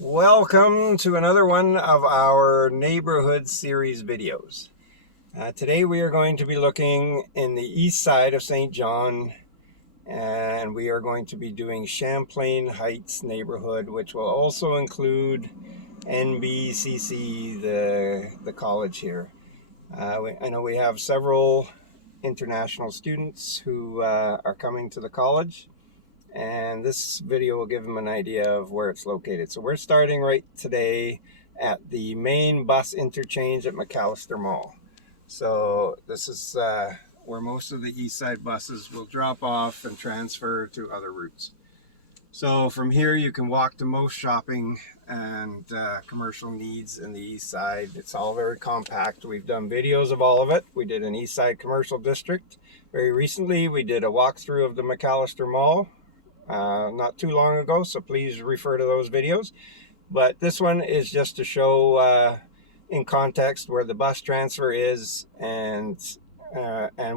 Welcome to another one of our neighborhood series videos. Today we are going to be looking in the east side of St. John, and we are going to be doing Champlain Heights neighborhood, which will also include NBCC, the college here. I know we have several international students who are coming to the college, and this video will give them an idea of where it's located. So we're starting right today at the main bus interchange at McAllister Mall. So this is where most of the east side buses will drop off and transfer to other routes. So from here you can walk to most shopping and commercial needs in the east side. It's all very compact. We've done videos of all of it. We did an east side commercial district. Very recently we did a walkthrough of the McAllister Mall not too long ago, so please refer to those videos. But this one is just to show in context where the bus transfer is and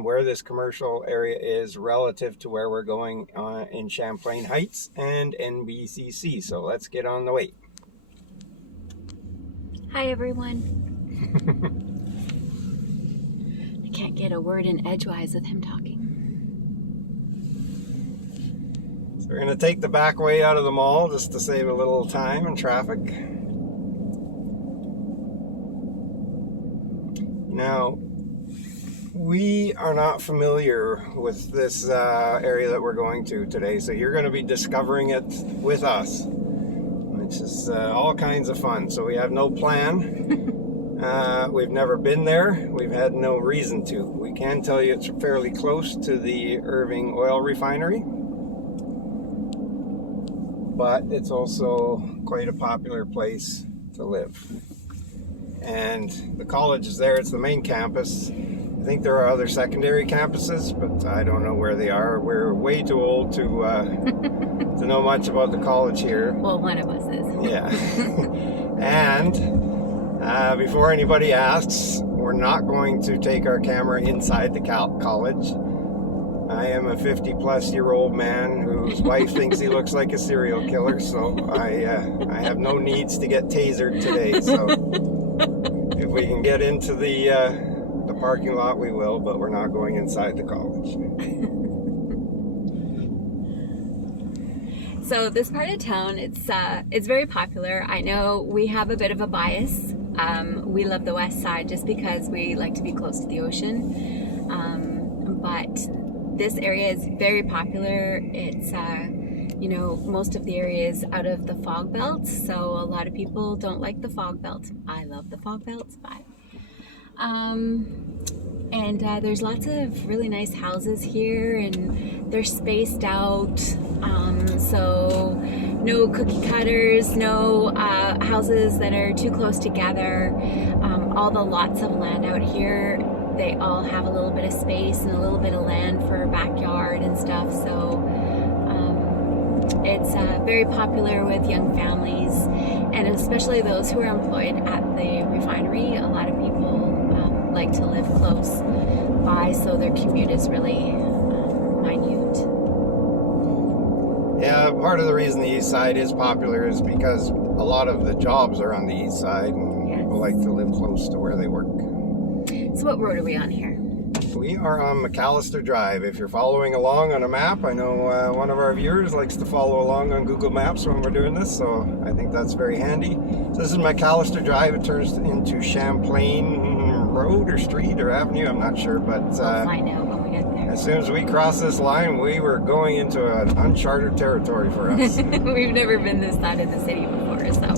where this commercial area is relative to where we're going in Champlain Heights and NBCC. So let's get on the way. Hi everyone. I can't get a word in edgewise with him talking. We're going to take the back way out of the mall just to save a little time and traffic. Now, we are not familiar with this area that we're going to today, so you're going to be discovering it with us, which is all kinds of fun. So we have no plan. We've never been there. We've had no reason to. We can tell you it's fairly close to the Irving oil refinery, but it's also quite a popular place to live. And the college is there. It's the main campus. I think there are other secondary campuses, but I don't know where they are. We're way too old to to know much about the college here. Well, one of us is. Yeah. And before anybody asks, we're not going to take our camera inside the college. I am a 50-plus-year-old man whose wife thinks he looks like a serial killer, so I have no needs to get tasered today. So if we can get into the parking lot, we will, but we're not going inside the college. So this part of town, it's very popular. I know we have a bit of a bias. We love the west side just because we like to be close to the ocean. But this area is very popular. It's, you know, most of the area is out of the fog belt, so a lot of people don't like the fog belt. I love the fog belts, but and there's lots of really nice houses here, and they're spaced out, so no cookie cutters, no houses that are too close together. All the lots of land out here, they all have a little bit of space and a little bit of land for a backyard and stuff, so it's very popular with young families, and especially those who are employed at the refinery. A lot of people like to live close by, so their commute is really minute. Yeah, part of the reason the east side is popular is because a lot of the jobs are on the east side, and people like to live close to where they work. So what road are we on here? We are on McAllister Drive. If you're following along on a map, I know one of our viewers likes to follow along on Google Maps when we're doing this, so I think that's very handy. So this is McAllister Drive. It turns into Champlain Road or Street or Avenue, I'm not sure, but We'll find out when we get there. as soon as we cross this line, we were going into an uncharted territory for us. We've never been this side of the city before, so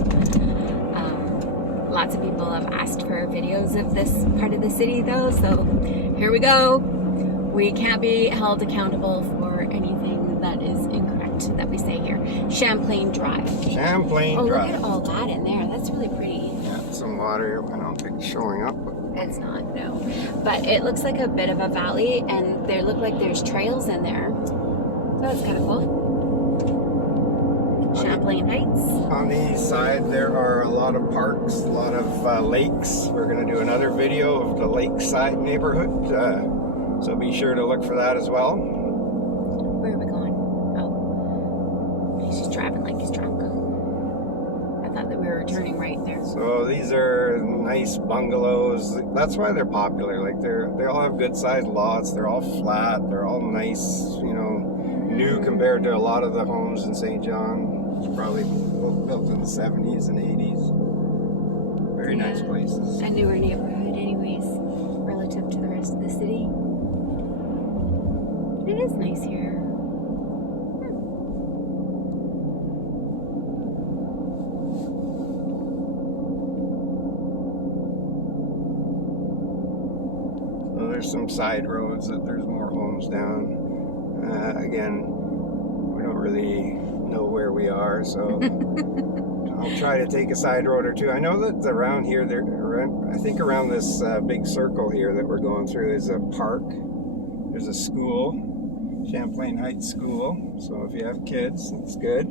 lots of people have asked for videos of this part of the city though, so here we go. We can't be held accountable for anything that is incorrect that we say here. Champlain Drive. Champlain Drive. Look at all that in there. That's really pretty. Yeah, some water. I don't think it's showing up. But It's not, no. But it looks like a bit of a valley, and there look like there's trails in there. So that's kind of cool. Champlain Heights. on the east side, there are a lot of parks, a lot of lakes. We're going to do another video of the lakeside neighborhood, so be sure to look for that as well. Where are we going? Oh, he's just driving like he's drunk. I we're turning right there. So these are nice bungalows. That's why they're popular. Like they all have good sized lots. They're all flat. They're all nice, you know, new compared to a lot of the homes in St. John. It's probably built in the 70s and 80s. Very nice places. A newer neighborhood anyways, relative to the rest of the city. It is nice here. So there's some side roads that there's more homes down. Again, we don't really know where we are, so I'll try to take a side road or two. I know that around here, I think around this big circle here that we're going through is a park. There's a school, Champlain Heights School. So if you have kids, that's good.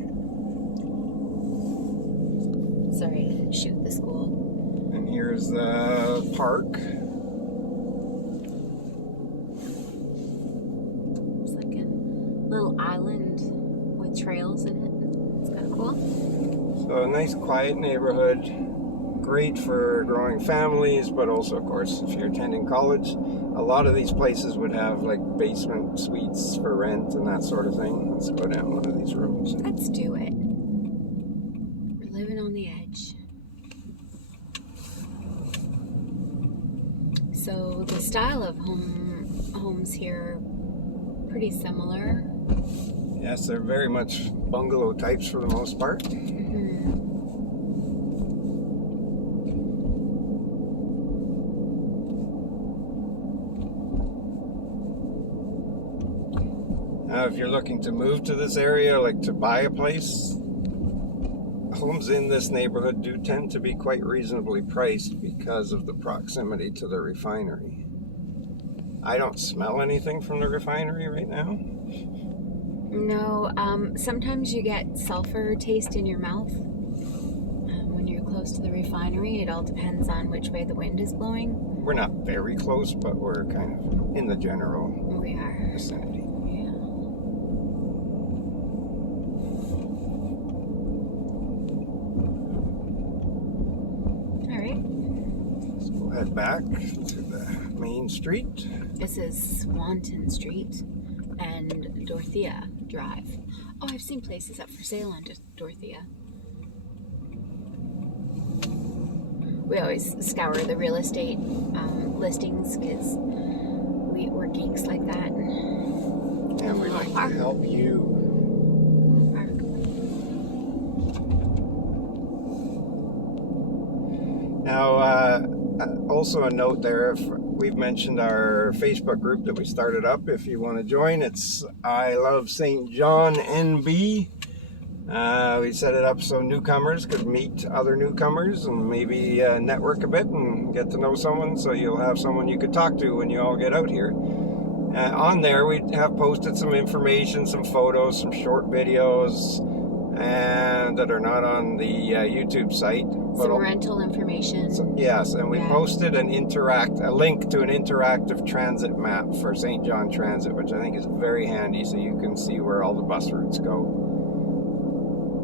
Sorry, I didn't shoot the school. And here's the park. It's like a little island with trails in it. It's kind of cool. So a nice quiet neighborhood, great for growing families, but also of course if you're attending college, a lot of these places would have like basement suites for rent and that sort of thing. Let's go down one of these roads. Let's do it. We're living on the edge. So the style of homes here pretty similar. Yes, they're very much bungalow types for the most part. Now, if you're looking to move to this area, like to buy a place, homes in this neighborhood do tend to be quite reasonably priced because of the proximity to the refinery. I don't smell anything from the refinery right now. No, sometimes you get sulfur taste in your mouth when you're close to the refinery. It all depends on which way the wind is blowing. We're not very close, but we're kind of in the general vicinity. Yeah. All right. So we'll head back to the main street. This is Swanton Street and Dorothea Drive. Oh, I've seen places up for sale on Dorothea. We always scour the real estate listings because we're geeks like that. And we like to help you. Now, also a note there, if we've mentioned our Facebook group that we started up. If you want to join, it's I Love St. John NB. We set it up so newcomers could meet other newcomers and maybe network a bit and get to know someone, so you'll have someone you could talk to when you all get out here. On there we have posted some information, some photos, some short videos, and that are not on the YouTube site. Some rental information. So, yes, and we posted a link to an interactive transit map for St. John Transit, which I think is very handy, so you can see where all the bus routes go.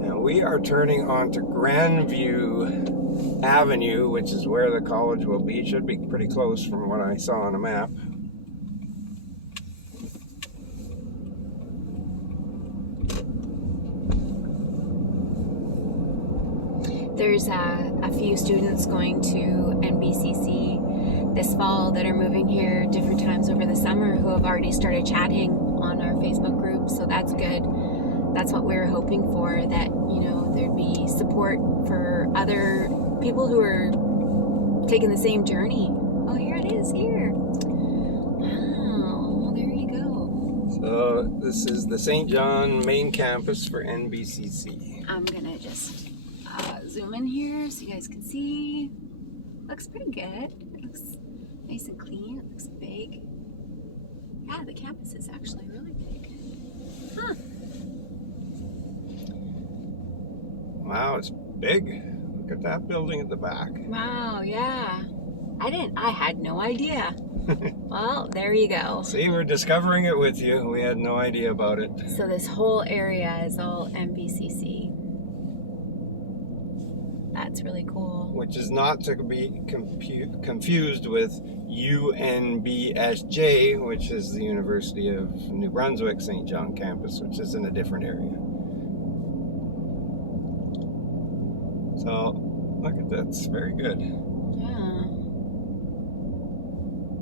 And we are turning onto Grandview Avenue, which is where the college will be. It should be pretty close from what I saw on a map. There's a few students going to NBCC this fall that are moving here different times over the summer who have already started chatting on our Facebook group, so that's good. That's what we were hoping for, that, you know, there'd be support for other people who are taking the same journey. Oh, here it is, here. Wow, there you go. So this is the St. John main campus for NBCC. I'm gonna just zoom in here so you guys can see. Looks pretty good. It looks nice and clean. It looks big. Yeah, the campus is actually really big. Huh. Wow, it's big. Look at that building at the back. Wow, yeah. I had no idea. Well, there you go. See, we're discovering it with you. We had no idea about it. So this whole area is all NBCC. That's That's really cool. Which is not to be confused with UNBSJ, which is the University of New Brunswick St. John campus, which is in a different area. So, look at that. It's very good. Yeah.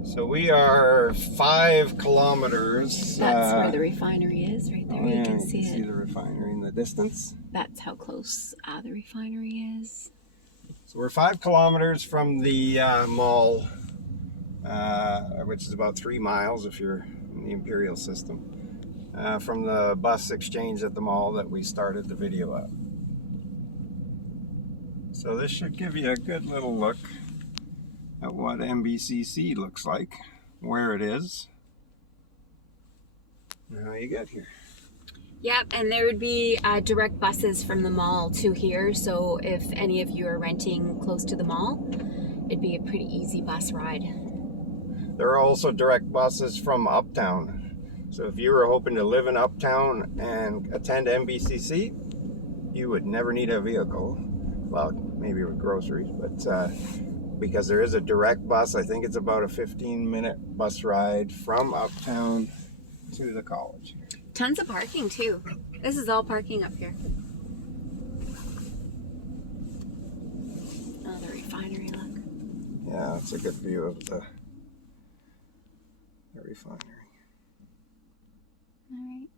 So we are 5 kilometers. That's where the refinery is, right there. You can see it. See the refinery in the distance. That's how close the refinery is. So we're 5 kilometers from the mall, which is about 3 miles if you're in the Imperial system, from the bus exchange at the mall that we started the video at. So this should give you a good little look at what NBCC looks like, where it is, and how you get here. Yep, and there would be direct buses from the mall to here, so if any of you are renting close to the mall, it'd be a pretty easy bus ride. There are also direct buses from Uptown. So if you were hoping to live in Uptown and attend NBCC, you would never need a vehicle. Well, maybe with groceries, but because there is a direct bus, I think it's about a 15-minute bus ride from Uptown to the college. Tons of parking too. This is all parking up here. Oh, the refinery, look. Yeah, it's a good view of the refinery. All right.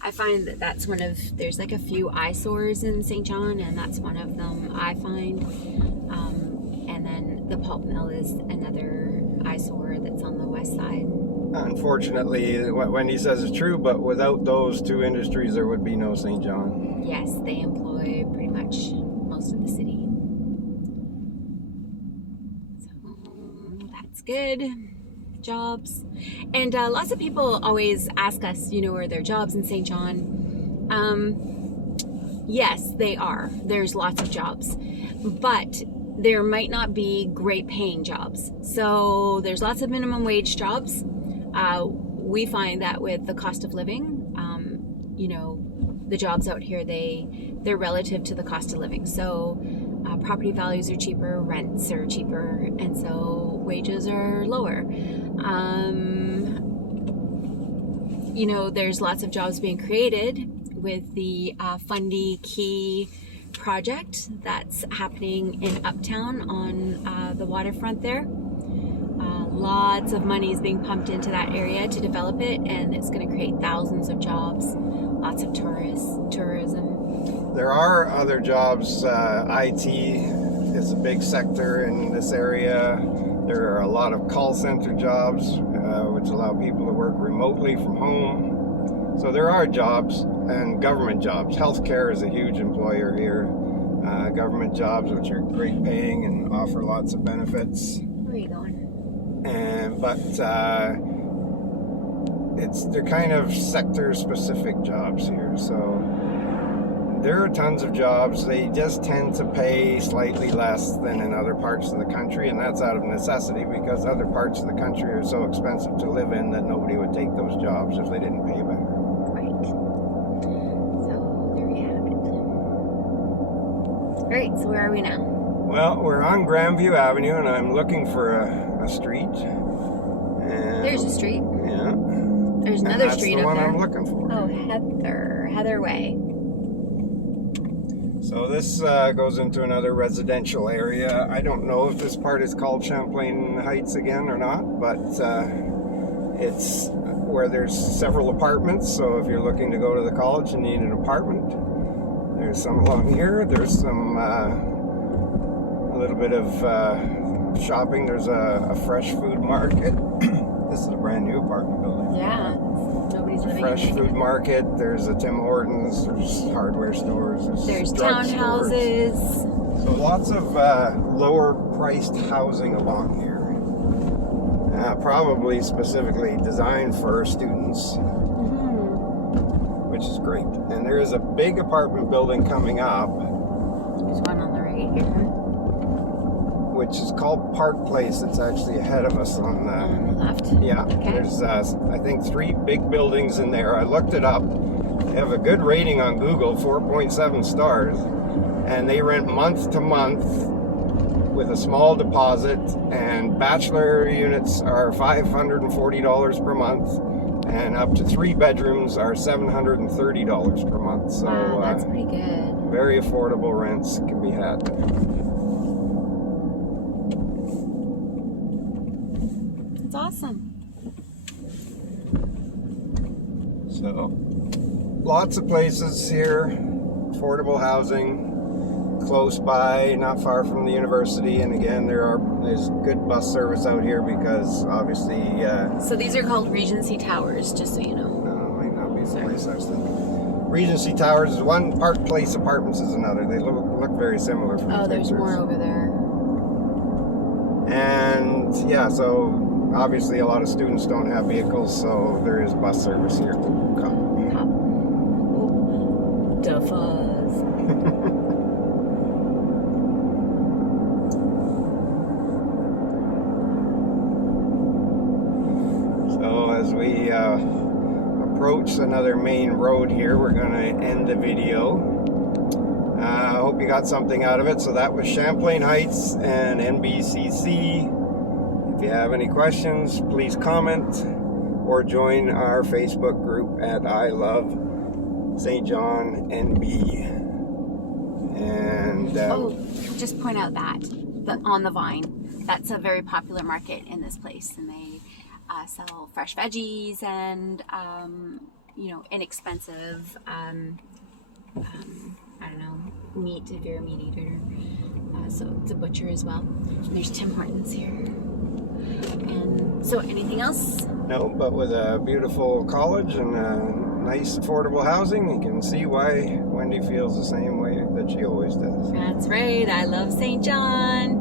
I find that that's one of, there's like a few eyesores in St. John, and that's one of them I find. And then the pulp mill is another eyesore that's on the west side. Unfortunately, what Wendy says is true, but without those 2 industries, there would be no St. John. Yes, they employ pretty much most of the city. So that's good. Jobs. And lots of people always ask us, are there jobs in St. John? Yes, they are. There's lots of jobs. But there might not be great paying jobs. So there's lots of minimum wage jobs. We find that with the cost of living, the jobs out here, they're relative to the cost of living. So property values are cheaper, rents are cheaper, and so wages are lower. There's lots of jobs being created with the Fundy Key project that's happening in Uptown on the waterfront there. Lots of money is being pumped into that area to develop it, and it's going to create thousands of jobs, lots of tourism. There are other jobs. IT is a big sector in this area. There are a lot of call center jobs, which allow people to work remotely from home. So there are jobs, and government jobs. Healthcare is a huge employer here. Government jobs, which are great paying and offer lots of benefits. Where are you going? They're kind of sector-specific jobs here. So there are tons of jobs. They just tend to pay slightly less than in other parts of the country, and that's out of necessity because other parts of the country are so expensive to live in that nobody would take those jobs if they didn't pay better. Right. So there you have it. All right, so where are we now? Well, we're on Grandview Avenue, and I'm looking for a street. And there's a street. Yeah. There's another street up there. That's the one I'm looking for. Oh, Heather Way. So this goes into another residential area. I don't know if this part is called Champlain Heights again or not, but it's where there's several apartments. So if you're looking to go to the college and need an apartment, there's some along here. There's some a little bit of shopping. There's a fresh food market. This is a brand new apartment building. Yeah, nobody's living in it. Fresh food market. There's a Tim Hortons. There's hardware stores. There's townhouses. So lots of lower priced housing along here. Probably specifically designed for students, which is great. And there is a big apartment building coming up. There's one on the right here. Which is called Park Place. It's actually ahead of us on the left. Yeah, okay. There's I think 3 big buildings in there. I looked it up. They have a good rating on Google, 4.7 stars. and they rent month to month with a small deposit, and bachelor units are $540 per month, and up to 3 bedrooms are $730 per month. So wow, that's pretty good. Very affordable rents can be had. That's awesome. So lots of places here, affordable housing, close by, not far from the university, and again there's good bus service out here because obviously So these are called Regency Towers, just so you know. might not be the place I was thinking. Regency Towers is one, Park Place Apartments is another. They look very similar from the There's pictures. more over there. And yeah, so obviously a lot of students don't have vehicles, so there is bus service here. Da fuzz. So as we approach another main road here, we're going to end the video. I hope you got something out of it. So that was Champlain Heights and NBCC. If you have any questions, please comment or join our Facebook group at I Love St. John NB. And just point out that on the Vine, that's a very popular market in this place, and they sell fresh veggies and inexpensive I don't know, meat if you're a meat eater. So it's a butcher as well. And there's Tim Hortons here. And so anything else? No, but with a beautiful college and nice affordable housing, you can see why Wendy feels the same way that she always does. That's right. I love St. John.